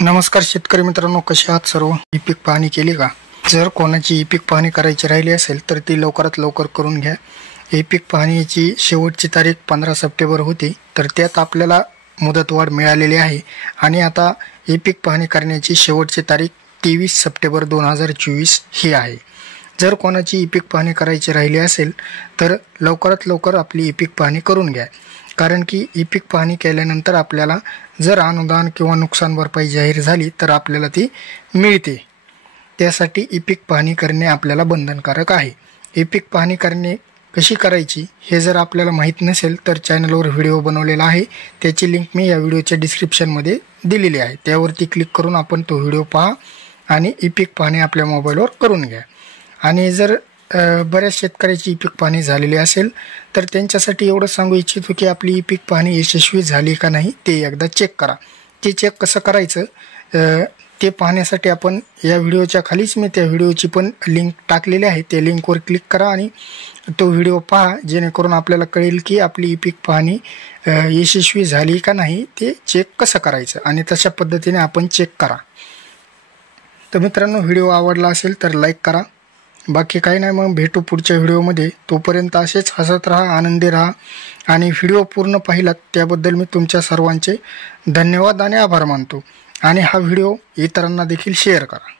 नमस्कार शेतकरी मित्रांनो, कसे आहात सर्व? ई पीक पाहणी केली का? जर कोणाची ई पीक पाहणी करायची राहिली असेल तर ती लवकरात लवकर करून घ्या। ई पीक पाहणीची शेवटची तारीख 15 सप्टेंबर होती, तर त्यात आपल्याला मुदतवाढ मिळालेली आहे आणि आता ई पीक पाहणी करण्याची शेवटची तारीख 23 सप्टेंबर 2024 ही आहे। जर कोणाची ई पीक पाहणी करायची राहिली असेल तर लवकरात लवकर आपली ई पीक पाहणी करून घ्या, कारण की ई पीक पाहणी केल्यानंतर आपल्याला जर अनुदान किंवा नुकसान भरपाई जाहीर झाली तर आपल्याला ती मिळते। त्यासाठी ई पीक पाहणी करणे आपल्याला बंधनकारक आहे। ई पीक पाहणी करणे कशी करायची हे जर आपल्याला माहीत नसेल तर चॅनलवर व्हिडिओ बनवलेला आहे, त्याची लिंक मी या व्हिडिओच्या डिस्क्रिप्शनमध्ये दिलेली आहे। त्यावरती क्लिक करून आपण तो व्हिडिओ पहा आणि ई पीक पाहणी आपल्या मोबाईलवर करून घ्या। आणि जर बऱ्याच शेतकऱ्याची ई पीक पाहणी झालेली असेल तर त्यांच्यासाठी एवढं सांगू इच्छितो की आपली ई पीक पाहणी यशस्वी झाली का नाही ते एकदा चेक करा। ते चेक कसं करायचं ते पाहण्यासाठी आपण या व्हिडिओच्या खालीच मी त्या व्हिडिओची पण लिंक टाकलेली आहे, त्या लिंकवर क्लिक करा आणि तो व्हिडिओ पहा, जेणेकरून आपल्याला कळेल की आपली ई पीक पाहणी यशस्वी झाली का नाही ते चेक कसं करायचं आणि तशा पद्धतीने आपण चेक करा। तर मित्रांनो, व्हिडिओ आवडला असेल तर लाईक करा। बाकी काही नाही, मग भेटू पुढच्या व्हिडिओमध्ये। तोपर्यंत असेच हसत राहा, आनंदी राहा आणि व्हिडिओ पूर्ण पाहिलात त्याबद्दल मी तुमच्या सर्वांचे धन्यवाद आणि आभार मानतो। आणि हा व्हिडिओ इतरांना देखील शेअर करा।